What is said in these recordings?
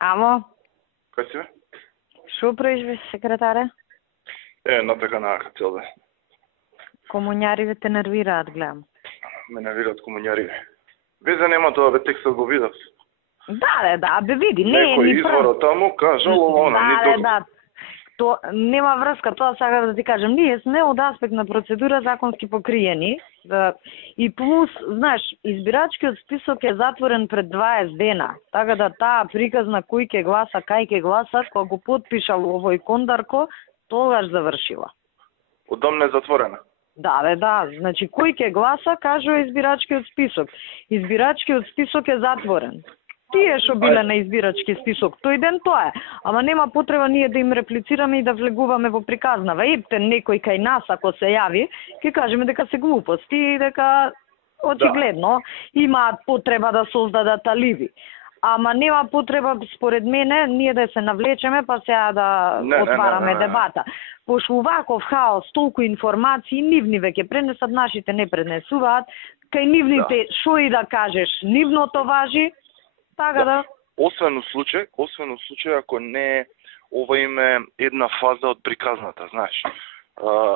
Амо, Кој си бе? шо правиш бе, секретаре? Напека на цел ден. Комуњариве те нервираат, гледам. Ме навират комуњари. Везе нема тоа, бе, текстот го видов. Да, бе види, не е Некој ни извор од таму кажал ова, ни толку. Да. То нема врска, тоа сакам да ти кажам. Ние сме од аспект на процедура законски покриени. И плюс, знаеш, избирачкиот список е затворен пред 20 дена. Така да таа приказна кој ќе гласа, кај ќе гласа, кога го потпишал овој Кондарко, тогаш завршила. Одамна е затворена. Да. Значи, кој ќе гласа, кажува избирачкиот список. Избирачкиот список е затворен. Тие што биле на избирачки список, тој ден тоа е. Ама нема потреба ние да им реплицираме и да влегуваме во приказнава. Епте, некој кај нас, ако се јави, ќе кажеме дека се глупости и дека очигледно имаат потреба да создадат алиби. Ама нема потреба, според мене, ние да се навлечеме, па сега да отвараме дебата. Пошто ваков хаос, толку информации, нивни веќе пренесат, нашите не пренесуваат. Кај нивните, шо и да кажеш, нивното важи, така да. Освен у случај ако не ова име една фаза од приказната, знаеш.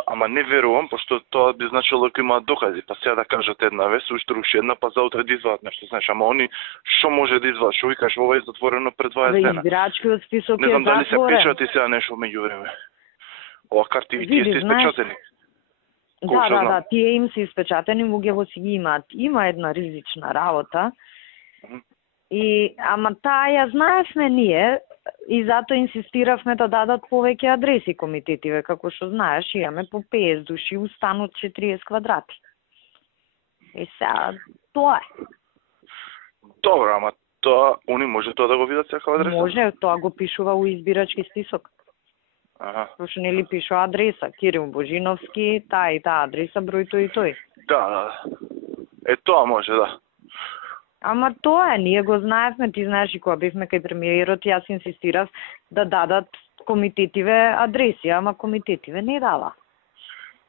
Ама не верувам, пошто тоа би значило дека имаат докази, па сега да кажат една вест, уште руши една, па заутре да извадат нешто, знаеш, ама они што може да извадат, што викаш, ова е затворено пред 20 дена. Избирачкиот список не знам дали се затворен. печати сега нешто меѓувреме. Ова карти тие се испечатени. Да, тие им се испечатени, луѓето си ги имаат. Има една ризична работа. Ама таа ја знаевме ние и затоа инсистиравме да дадат повеќе адреси комитетиве, како што знаеш, имаме по 50 души у стан од 40 квадрати. Сега, тоа е. Добро, ама тоа, они може тоа да го видат секоја адреса? Може, тоа го пишува у избирачки список. Пошто нели пишува адреса, Кирил Божиновски, таа и таа адреса, број тој и тој. Да. Тоа може, да. Ама тоа е, ние го знаевме, ти знаеш и кога бевме кај премиерот, јас инсистирав да дадат комитетиве адреси, ама комитетиве не дава.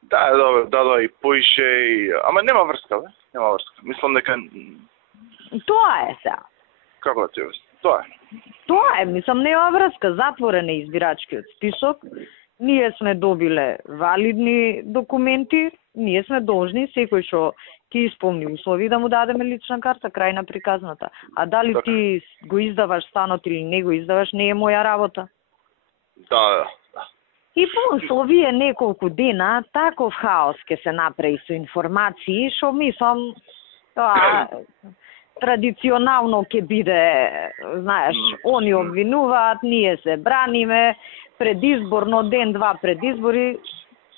Да, добро, дадо и поише и... Ама нема врска, бе? Нема врска. Мислам дека... Тоа е сега. Како да ти обяснам? Тоа е. Тоа е, мислам, нема врска. Затворен е избирачкиот список. Ние сме добиле валидни документи. Ние сме должни, секој што ќе исполни услови, да му дадеме лична карта, крај на приказната. А дали ти го издаваш станот или не го издаваш, не е моја работа. Да. И плюс овие неколку дена таков хаос ќе се направи со информации, што мислам тоа традиционално ќе биде, знаеш, они обвинуваат, ние се браниме, предизборно ден-два пред избори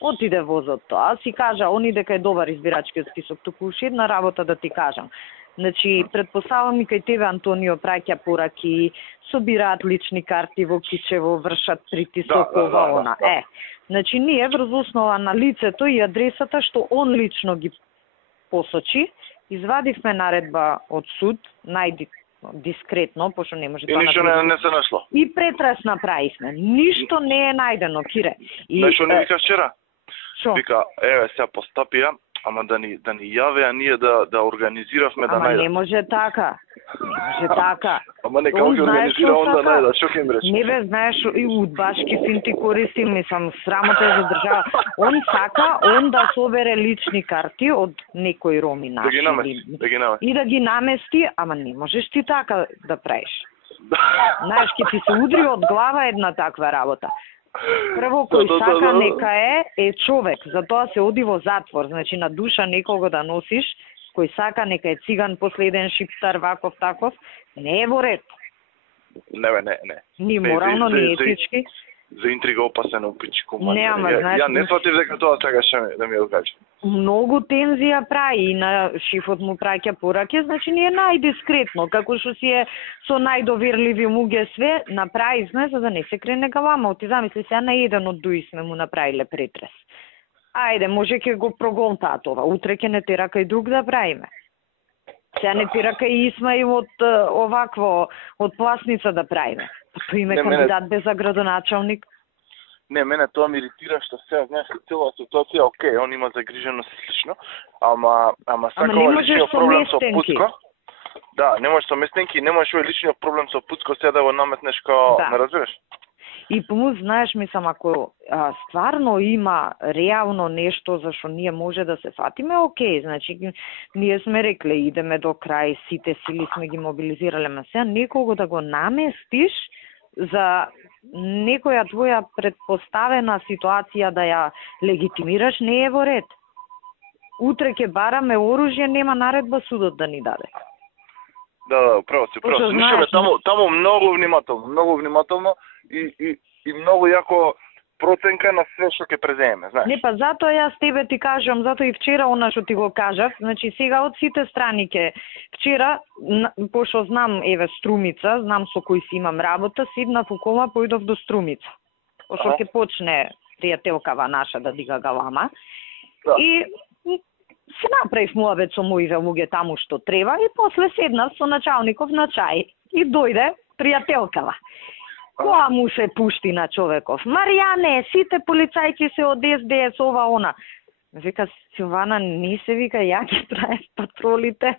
отиде возот тоа. Си кажа они дека е добар избирачкиот список, туку уште една работа да ти кажам. Значи, предпоставам и кај тебе, Антонио, праќа пораки, собираат лични карти во Кичево, вршат притисок ова. Значи, ние врз основа на лицето и адресата што он лично ги посочи, извадивме наредба од суд, дискретно, пошто не може тоа. И ништо не се нашло. И претрес направивме. Ништо не е најдено, Кире. Нешто не викаш вчера? Шо? Вика, еве сега постапија, ама да ни јавеа ние да организиравме да најдат. Ама не може така. Ама нека ги организира он да најдат, што ќе им рече? Не бе, знаеш, и удбашки финти користи, мислам, срамота е за држава. Он сака, да собере лични карти од некој роми наши. Да ги намести. И да ги намести, ама не можеш ти така да правиш. Знаеш, ќе ти се удри од глава една таква работа. Прво, кој сака нека е човек, затоа се оди во затвор, значи на душа некого да носиш, кој сака нека е циган, последен шиптар, ваков, таков, не е во ред. Не. Ни морално, ни етички. За интрига опасен опичко. Не, ама знаеш... Ја не сватив дека тоа сакаше да ми го каже. Многу тензија прави и на шифот му праќа пораки, значи не е најдискретно, како што си е со најдоверливи луѓе све, направивме за да не се крене галама. Ти замисли сега на еден од дуи сме му направиле претрес. Ајде, може ќе го прогонтаа това, утре ќе не тера кај друг да правиме. Сега не тера кај Исмаил од Пласница да правиме. Тој име кандидат без за градоначалник. Не, мене тоа ми иритира што сега, знаеш, цела ситуација, окей, он има загриженост и слично, ама сакава решио проблем со Путко. Да, не можеш со местенки, не можеш овој личниот проблем со Пуцко сега да го наметнеш као, Да. не разбираш? И помус, знаеш, мислам, ако стварно има реално нешто за што ние може да се фатиме, окей, значи ние сме рекле, идеме до крај, сите сили сме ги мобилизирале, ма сега некого да го наместиш за некоја твоја предпоставена ситуација да ја легитимираш, не е во ред. Утре ќе бараме оружје, нема наредба судот да ни даде. Да, право си, право си. Слушаме таму многу внимателно и многу јако проценка на све што ќе преземеме, знаеш. Не, па затоа јас тебе ти кажам, затоа и вчера она што ти го кажав, значи сега од сите страни вчера, пошто знам, еве, Струмица, знам со кој си имам работа, седнав у кома, поидов до Струмица. Пошто ќе почне пријателкава наша да дига галама. Да. И се направив муабет со моите луѓе таму што треба и после седнав со началников на чај и дојде пријателкава. Која му се пушти на човеков? Маријане, сите полицајци се од СДС, ова, она. Вика, Силвана, не се вика, ја ги правев патролите.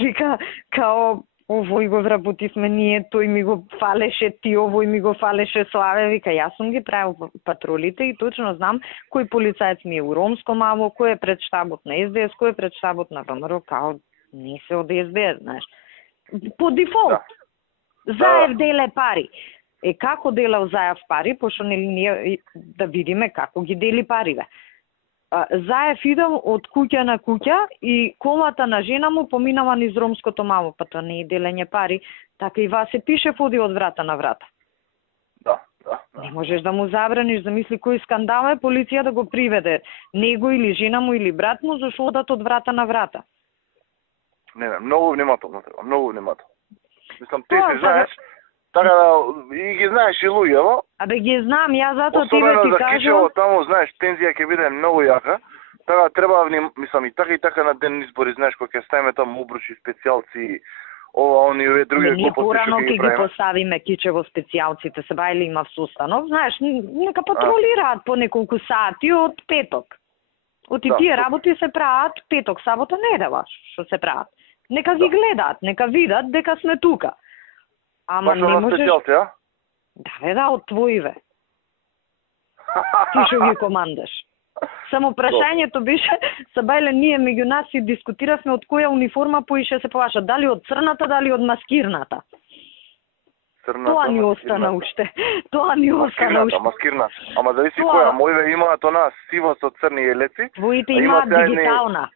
Вика, као, овој го вработивме ние, тој ми го фалеше ти, овој ми го фалеше Славе. Вика, јас сум ги правил патролите и точно знам кој полицајец ми е у Ромско мамо, кој е пред штабот на СДС, кој е пред штабот на ВМРО, као, не се од СДС, знаеш. По дефолт. Заев деле пари. Како делав Заев пари, пошто нели ние да видиме како ги дели париве. Заев идам од куќа на куќа и колата на жена му поминава низ Ромското мамо, па тоа не е делење пари, така и вас се пише води од врата на врата. Да. Не можеш да му забраниш, замисли кој скандал е, полиција да го приведе него или жена му или брат му зашто одат од врата на врата. Не, многу внимателно треба, многу внимателно. Мислам, ти си знаеш, така да и ги знаеш и луѓето. Абе ги знам, ја затоа тебе ти кажам. кажувам. Таму знаеш, тензија ќе биде многу јака. Така треба мислам и така на ден избори, знаеш, кога ќе ставиме таму обручи специјалци, ова они и други глупости што порано ќе ги поставиме кичево специјалците, се бајли има состанов, знаеш, нека патролираат по неколку сати од петок. Оти тие работи се прават петок, сабота, недела, што се прават. Нека ги гледаат, нека видат дека сме тука. Ама не можеш... специјалци, Да, од твоиве. Ти што ги командаш. Само прашањето беше, Сабајле, ние меѓу нас и дискутиравме од која униформа поише се поваша, дали од црната, дали од маскирната. Тоа ни остана уште. Тоа ни остана уште. Маскирната. Ама зависи која, мојве имаат она сиво со црни елеци. Твоите имаат дигитална.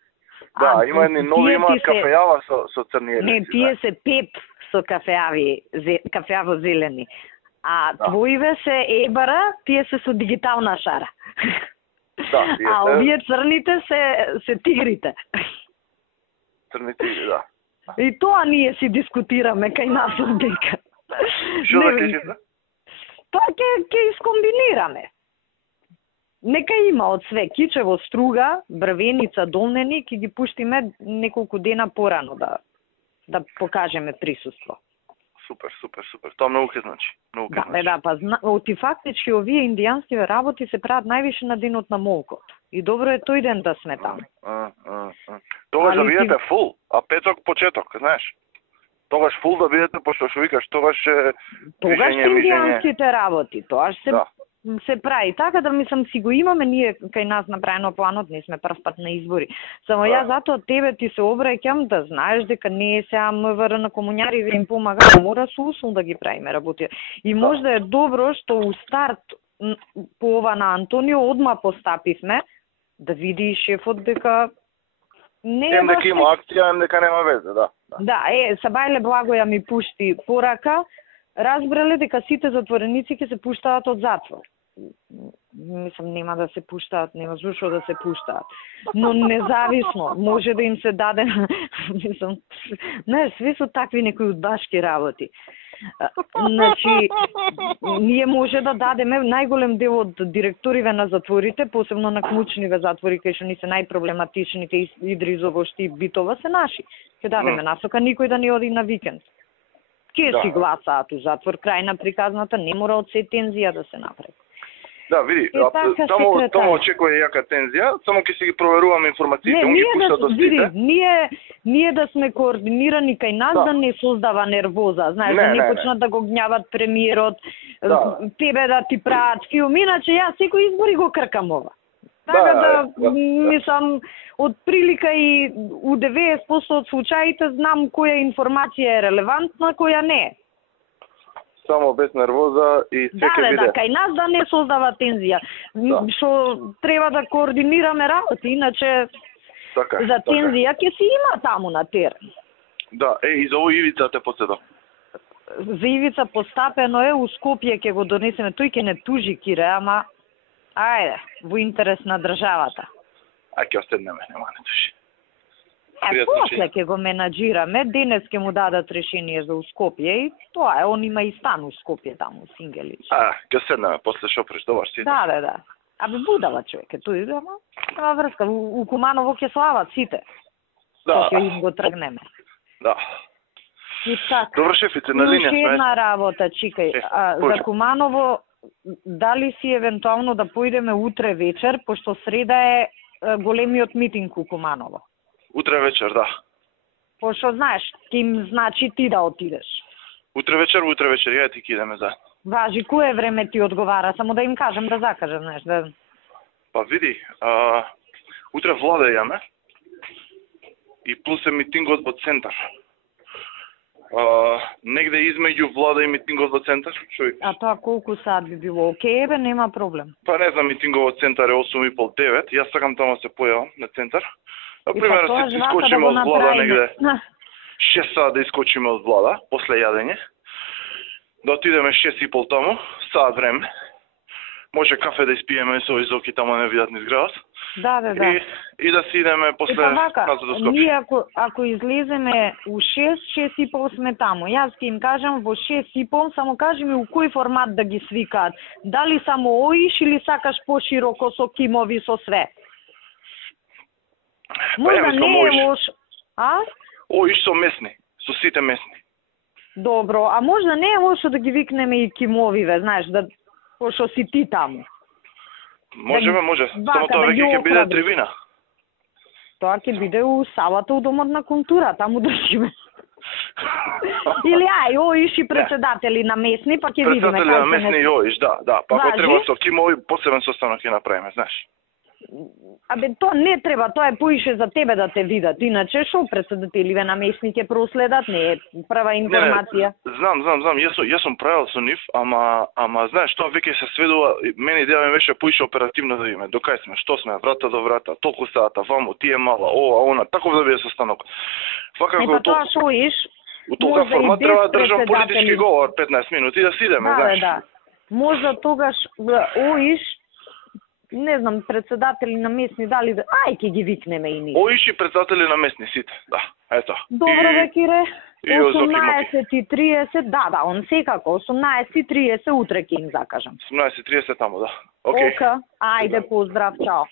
Да, има едни нови имаат кафејава со црни елеци. Не, тие се пеп со кафеаво зелени. А твоиве се ебара, тие се со дигитална шара. Да, а овие црните се тигрите. Црни тигри, да. И тоа ние си дискутираме кај нас дека. Што да кажеш? Тоа ќе искомбинираме. Нека има од све, кичево струга, брвеница, долнени, ќе ги пуштиме неколку дена порано да покажеме присуство. Супер. Тоа многу ќе значи. Да, па оти фактички овие индијанскиве работи се прават највише на денот на молкот. И добро е тој ден да сме таму. Тогаш да бидете фул, а петок почеток, знаеш. Тогаш фул да бидете, пошто што викаш, тогаш е движење, индијанските работи, тогаш се прави. Така да мислам си го имаме ние кај нас направено планот, не сме прв пат на избори. Само ја затоа тебе ти се обраќам да знаеш дека не е сега МВР на комуњари да им помага, мора со усул да ги правиме работи. И можда е добро што у старт по ова на Антонио одма постапивме да види шефот дека не е дека има акција, дека нема везе, да. Да, Сабајле Благоја ми пушти порака, разбрале дека сите затвореници ќе се пуштаат од затвор. Мислам, нема да се пуштаат, нема зашо да се пуштаат. Но независно, може да им се даде, мислам, не, све со такви некои удбашки работи. Значи, ние може да дадеме најголем дел од директориве на затворите, посебно на клучниве затвори, кај што ни се најпроблематичните Идризово и Битова се наши. Ќе дадеме насока никој да не оди на викенд. Ке си гласаат у затвор, крај на приказната, не мора од се тензија да се направи. Да, види, така тамо секретар. очекува јака тензија, само ќе си ги проверуваме информациите, он ги пушта до види, сите. ние да сме координирани кај нас да не создава нервоза, знаеш, да не почнат да го гњават премиерот, тебе да ти прават филм, иначе јас секој избори го кркам ова. Така мислам, од прилика и у 90% од случаите знам која информација е релевантна, која не е. Само без нервоза и се ќе биде. Да, кај нас да не создава тензија. Што треба да координираме работи, иначе за тензија ќе си има таму на терен. Да, и за овој Ивица те подседам. За Ивица постапено е, у Скопје ќе го донесеме, тој ќе не тужи Кире, ама ајде, во интерес на државата. Ќе оседнеме, нема не тужи. После ќе го менаџираме, денес ќе му дадат решение за Скопје и тоа е, он има и стан у Скопје таму, Сингелич. Ќе седнеме после шопреш, добар си. Да. Абе будала човек е тој, ама нема врска, у Куманово ќе слават сите. Да. Ќе им го тргнеме. Да. И така. Добро, шефице, на линија сме. Една работа, чикај, за Куманово, дали си евентуално да поидеме утре вечер, пошто среда е големиот митинг у Куманово? Утре вечер, да. Пошто знаеш, ќе им значи ти да отидеш. Утре вечер, ја ти кидеме за. Важи, кое време ти одговара, само да им кажем, да закажем, знаеш, да... Па види, утре влада јаме и плюс е митингот во центар. Негде измеѓу влада и митингот во центар, човек. А тоа колку саат би било? Океј, бе, нема проблем. Па не знам, митингот во центар е 8:30-9, јас сакам таму се појавам на центар. Примерно се искочиме од влада негде 6 саат да искочиме од влада, после јадење. Да отидеме 6:30 таму, саат време. Може кафе да испиеме со изоки таму не видат низ градот. Да. И да си идеме после назад до Скопје. Ние ако излеземе у 6:30 сме таму. Јас ќе им кажам во 6:30, само кажи ми у кој формат да ги свикаат. Дали само оиш или сакаш пошироко со кимови со све? Можда не е лош. Оиш со месни, со сите месни. Добро, а можда не е лошо да ги викнеме и кимовиве, знаеш, да пошто си ти таму. Може. Само тоа веќе ќе биде трибина. Тоа ќе биде у салата у Домот на култура, таму држиме. Или оиш и председатели на месни, па ќе видиме. Председатели на месни и оиш, да. Па ако треба со кимови, посебен состанок ќе направиме, знаеш. Абе, тоа не треба, тоа е поише за тебе да те видат. Иначе, шо председателиве на месни ќе проследат, не е прва информација. Знам, јас сум правил со нив, ама знаеш, тоа веќе се сведува, мене идеја ми беше поише оперативно да видиме, до кај сме, што сме, врата до врата, толку сата, ваму, тие мала, ова, она, таков да биде состанок. Па тоа шо иш, у толка формат треба да држам политички говор 15 минути да си идеме, знаеш. Да. Можда тогаш, оиш, не знам, председатели на месни, дали да... ќе ги викнеме и ние. Оиш и председатели на месни, сите, да, ето. Добро, бе, Кире. 18:30, да, он секако, 18:30 утре ќе им закажам. 18:30 таму, да. Окей. Ајде, поздрав, чао.